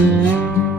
Müzik